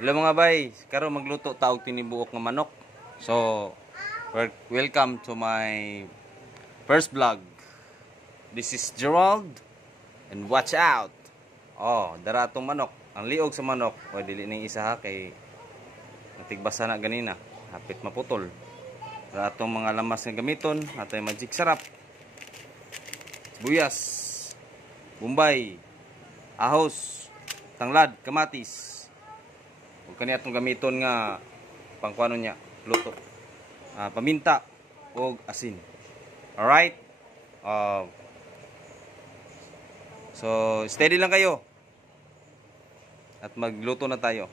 Hello mga bay, karon magluto taog tinibuok nga manok. So, welcome to my first vlog. This is Gerald and watch out. Oh, dara tong manok. Ang liog sa manok, o dili ning isa ha kay natigbasa na ganina. Hapit maputol. Dara tong mga lamas nga gamiton, atay magic sarap. Buyas, bumbay, ahos, tanglad, kamatis. Ug kani atong gamiton nga pangkuano niya, luto. Paminta ug asin. Alright? So steady lang kayo. At magluto na tayo.